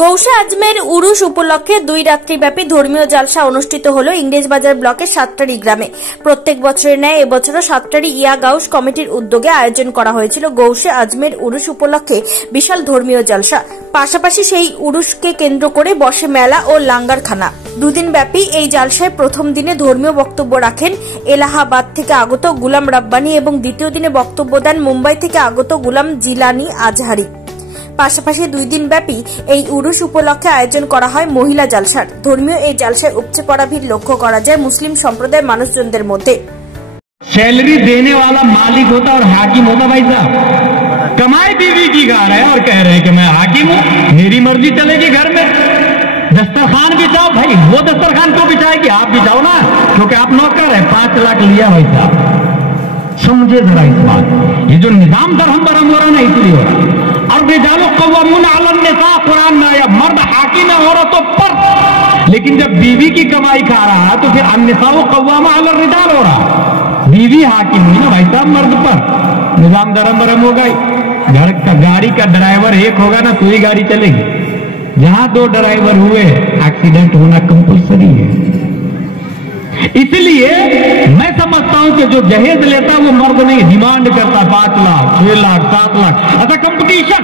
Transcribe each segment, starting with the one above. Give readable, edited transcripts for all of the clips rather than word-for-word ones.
গৌসে আজমের উরুস উপলক্ষে 2 রাত্রিব্যাপী ধর্মীয় জালসা অনুষ্ঠিত হলো ইংরেজবাজার ব্লকের সাতটারি গ্রামে। প্রত্যেক বছরের ন্যায় এবছরও সাতটারি ইয়া গাউস কমিটির উদ্যোগে আয়োজন করা হয়েছিল গৌসে আজমের উরুস উপলক্ষে বিশাল ধর্মীয় জালসা। পাশাপাশি সেই উরুসকে কেন্দ্র করে বসে মেলা ও লাঙ্গারখানা। 2 দিন ব্যাপী এই জালসায় প্রথম দিনে ধর্মীয় বক্তব্য রাখেন এলাহাবাদ থেকে আগত গুলাম রাব্বানি এবং দ্বিতীয় দিনে বক্তব্য দেন মুম্বাই থেকে আগত গুলাম জিলানি আজহারি। পাশাপাশি 2 দিন ব্যাপী এই উরুস উপলক্ষে আয়োজন করা হয় মহিলা জালসার। ধর্মীয় এই জালসায় উপচে পড়া ভিড় লক্ষ্য করা যায় মুসলিম সম্প্রদায়ের মানুষজনদের মধ্যে। सैलरी देने वाला मालिक होता और हाकिम होता भाई साहब, कमाई बीवी की गा रहे हैं और कह रहे हैं कि मैं हाकिम हूं, मेरी मर्जी चलेगी घर में। दस्तरखान बिछाओ भाई, वो दस्तरखान को बिछाएगी, आप बिछाओ ना, क्योंकि आप नौकर है। 5 लाख लिया भाई साहब, समझे जरा इस बात। ये जो निजाम दरहम बरहम हो रहा ना, इसलिए हो रहा। और रिजालो कव्वामून अलन निसा, कुरान में आया, मर्द हाकिम है औरतों पर। लेकिन जब बीवी की कमाई खा रहा है तो फिर अन्निसाउ कव्वामा अलन रिजाल हो रहा। बीवी हाकिम हुई ना भाई साहब मर्द पर, निजाम दरहम बरहम हो गई। घर का गाड़ी का ड्राइवर एक होगा ना तो ही गाड़ी चलेगी। जहां 2 ड्राइवर हुए एक्सीडेंट होना कंपल्सरी है। इसलिए मैं समझता हूं कि जो जहेज लेता वो मर्द नहीं, डिमांड करता 5 लाख 6 लाख 7 लाख। अच्छा कंपटीशन,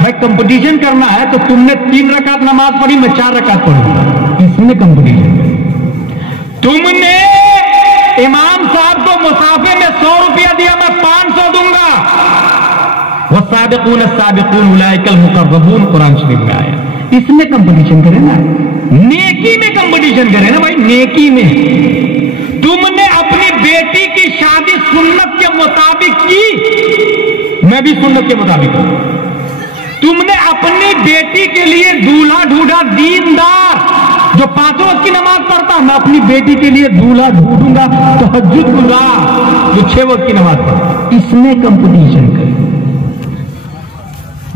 भाई कंपटीशन करना है तो तुमने 3 रकात नमाज पढ़ी, मैं 4 रकात पढ़ूंगा, इसमें कंपटीशन। तुमने इमाम साहब को मुसाफे में 100 रुपया दिया, मैं 500 दूंगा। वस्साबिकून अस्साबिकून उलाइकल मुकर्रबून, कुरान शरीफ में आया। इसमें कंपटीशन करें ना, नेकी में कंपटीशन करें ना भाई, नेकी में। तुमने अपनी बेटी की शादी सुन्नत के मुताबिक की, मैं भी सुन्नत के मुताबिक हूं। तुमने अपनी बेटी के लिए दूल्हा ढूंढा दीनदार जो 5 वक्त की नमाज पढ़ता, मैं अपनी बेटी के लिए दूल्हा ढूंढूंगा तहज्जुद गुजार जो 6 वक्त की नमाज पढ़ता। इसमें कंपटीशन करें।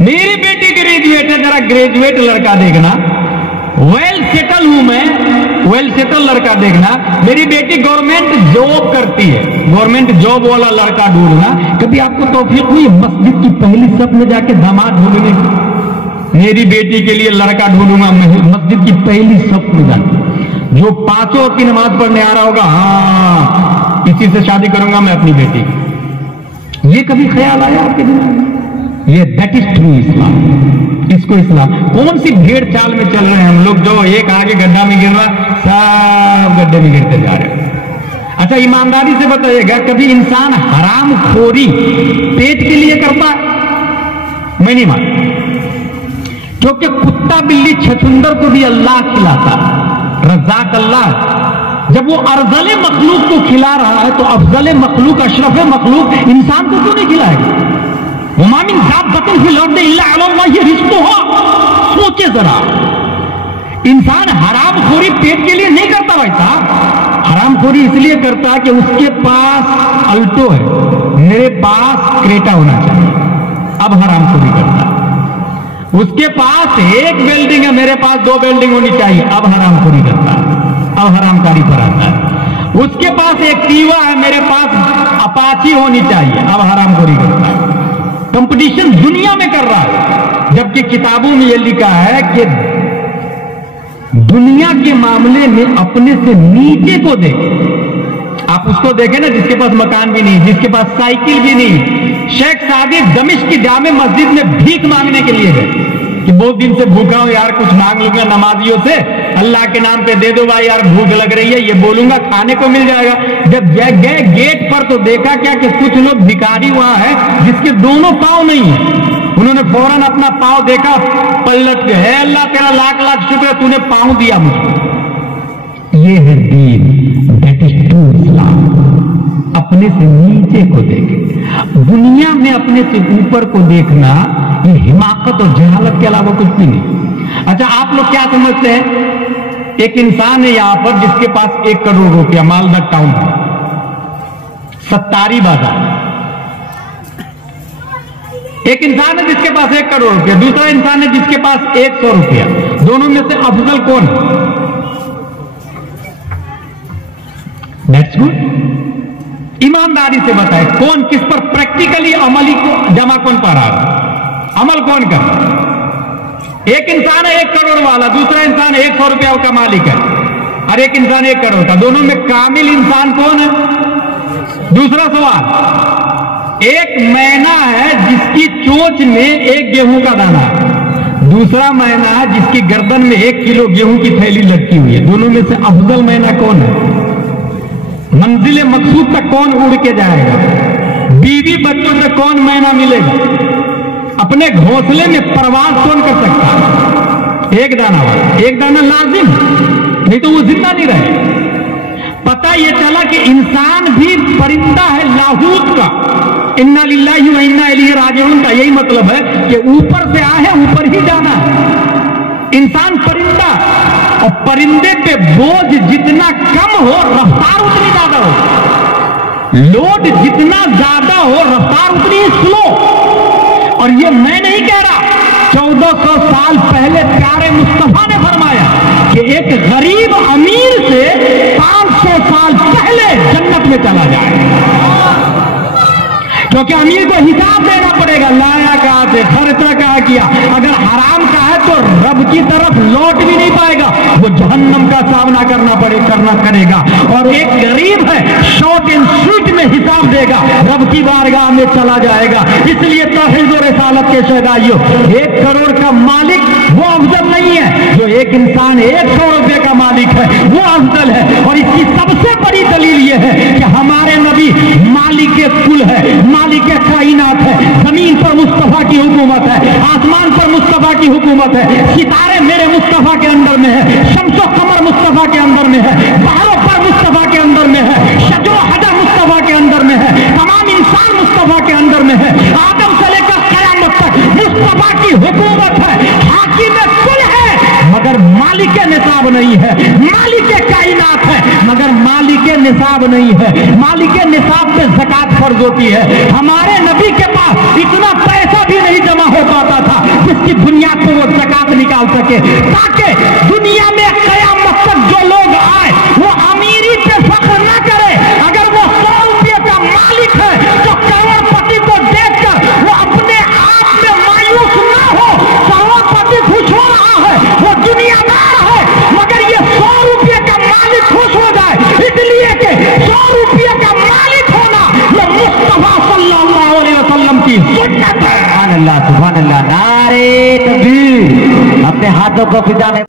मेरी बेटी ग्रेजुएट है, जरा ग्रेजुएट लड़का देखना। वेल सेटल हूं मैं, वेल सेटल लड़का देखना। मेरी बेटी गवर्नमेंट जॉब करती है, गवर्नमेंट जॉब वाला लड़का ढूंढना। कभी आपको तौफीक हुई मस्जिद की पहली सफ में जाके दामाद ढूंढने की? मेरी बेटी के लिए लड़का ढूंढूंगा मस्जिद की पहली सफ में जाके, जो 5 वक्त की नमाज पढ़ने आ रहा होगा, हाँ इसी से शादी करूंगा मैं अपनी बेटी की। ये कभी ख्याल आया आपके दिमाग में? ये दैट इज ट्रू इस्लाम। इसको इस्लाम। कौन सी भेड़ चाल में चल रहे हैं हम लोग, जो एक आगे गड्ढा में गिर रहा, सब गड्ढे में गिरते जा रहे हैं। अच्छा ईमानदारी से बताइएगा, कभी इंसान हराम खोरी पेट के लिए करता है? मैं नहीं मानता, क्योंकि कुत्ता बिल्ली छछुंदर को भी अल्लाह खिलाता, रज़ाक अल्लाह। जब वो अफजल मखलूक को खिला रहा है तो अफजल मखलूक अशरफ मखलूक इंसान को क्यों नहीं खिलाएगा? सोचे जरा, इंसान हराम खोरी पेट के लिए नहीं करता भाई साहब। हराम खोरी इसलिए करता कि उसके पास अल्टो है, मेरे पास क्रेटा होना चाहिए, अब हराम खोरी करता। उसके पास 1 बिल्डिंग है, मेरे पास 2 बिल्डिंग होनी चाहिए, अब हराम खोरी करता है, अब हरामकारी पर आता है। उसके पास एक टीवा है, मेरे पास अपाची होनी चाहिए, अब हराम खोरी करता है। कंपटीशन दुनिया में कर रहा है, जबकि किताबों में यह लिखा है कि दुनिया के मामले में अपने से नीचे को देखें। आप उसको देखें ना जिसके पास मकान भी नहीं, जिसके पास साइकिल भी नहीं। शेख सादी दमिश्क की जामे मस्जिद में भीख मांगने के लिए गए कि बहुत दिन से भूखा हूं यार, कुछ मांग लूंगा नमाजियों से, अल्लाह के नाम पे दे दो भाई यार, भूख लग रही है, ये बोलूंगा खाने को मिल जाएगा। जब गए गेट पर तो देखा क्या कि कुछ लोग भिखारी वहां है जिसके दोनों पांव नहीं है। उन्होंने फौरन अपना पांव देखा, पलट के, है अल्लाह तेरा लाख लाख शुक्र है तूने पांव दिया मुझे। ये है दीन, दैट इज ट्रू इस्लाम। अपने से नीचे को देखे, दुनिया में अपने से ऊपर को देखना ये हिमाकत और जहालत के अलावा कुछ भी नहीं। अच्छा आप लोग क्या समझते हैं, एक इंसान है यहां पर जिसके पास 1 करोड़ रुपया, मालदा टाउन है, सत्तारी बाजार। एक इंसान है जिसके पास 1 करोड़ रुपया, दूसरा इंसान है जिसके पास 100 रुपया। दोनों में से अफजल कौन? That's good. ईमानदारी से बताए कौन किस पर प्रैक्टिकली अमली को जमा कौन पा रहा है, अमल कौन कर रहा है? एक इंसान है 1 करोड़ वाला, दूसरा इंसान 100 रुपया का मालिक है, और एक इंसान 1 करोड़ का। दोनों में कामिल इंसान कौन है? दूसरा सवाल, एक मैना है जिसकी चोंच में 1 गेहूं का दाना है, दूसरा मैना है जिसकी गर्दन में 1 किलो गेहूं की थैली लटकी हुई है। दोनों में से अफजल मैना कौन है? मंजिल मकसूद तक कौन उड़ के जाएगा? बीवी बच्चों से कौन मैना मिलेगा? अपने घोंसले में परवाज कौन कर सकता है? एक दाना वाला, एक दाना लाजिम, नहीं तो वो जिंदा नहीं रहे। पता ये चला कि इंसान भी परिंदा है लाहूत का, इन्ना लिल्लाहि व इन्ना इलैहि राजिऊन का यही मतलब है कि ऊपर से आए ऊपर ही जाना है। इंसान परिंदा, और परिंदे पे बोझ जितना कम हो रफ्तार उतनी ज्यादा हो, लोड जितना ज्यादा हो रफ्तार उतनी स्लो। और ये मैं नहीं कह रहा, 1400 साल पहले प्यारे मुस्तफा ने फरमाया कि एक गरीब अमीर से 500 साल पहले जन्नत में चला जाए, क्योंकि अमीर को हिसाब देना पड़ेगा, लाया कहां से, खर्चा कहां किया। अगर हराम का है तो रब की तरफ लौट भी नहीं पाएगा, वो जहन्नम का सामना करना करेगा। और एक गरीब है, शॉर्ट एंड स्वीट में हिसाब देगा, रब की बारगाह में चला जाएगा। इसलिए तौहीद और रिसालत के शहदाइयों, 1 करोड़ का मालिक वो अफजल नहीं है, जो एक इंसान 100 रुपए का मालिक है वो अफजल है। और इसकी सबसे बड़ी दलील ये है कि हमारे नबी मालिक कुल है, मालिक कायनात है। जमीन पर मुस्तफा की हुकूमत है, आसमान पर मुस्तफा की हुकूमत है, सितारे मेरे मुस्तफा के अंदर में है, शम्सो कमर मुस्तफा के अंदर में है, पहाड़ों पर मुस्तफा के अंदर में है, शजरो हजर मुस्तफा के अंदर में है, तमाम इंसान मुस्तफा के अंदर में है। आदम से लेकर कयामत तक मुस्तफा की हुकूमत है, हाकिम कुल है, मगर मालिक निसाब नहीं है। मालिक कायनात है मगर मालिक निसाब नहीं है। मालिक निसाब पे ज़कात फर्ज होती है। हमारे नबी के पास इतना पैसा भी नहीं जमा हो पाता था जिसकी बुनियाद पर वो ज़कात निकाल सके, ताकि दुनिया में कयामत तक जो लोग आए वो अमीरी पे फख्र न करे। अगर वो 100 रुपये का मालिक है तो करोड़पति को देखकर वो अपने आप में मायूस न हो। करोड़पति खुश हो रहा है, वो दुनियादार है, मगर ये 100 रुपये का मालिक खुश हो जाए, इसलिए कि 100 रुपये का मालिक होना ये मुस्तफा सल्लल्लाहु अलैहि वसल्लम की सुन्नत है। सुभान अल्लाह, नारे तकबीर, अपने हाथों को फिजा में।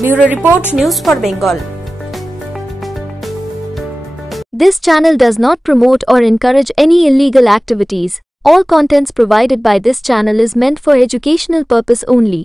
Bureau report, news for Bengal. This channel does not promote or encourage any illegal activities. All contents provided by this channel is meant for educational purpose only.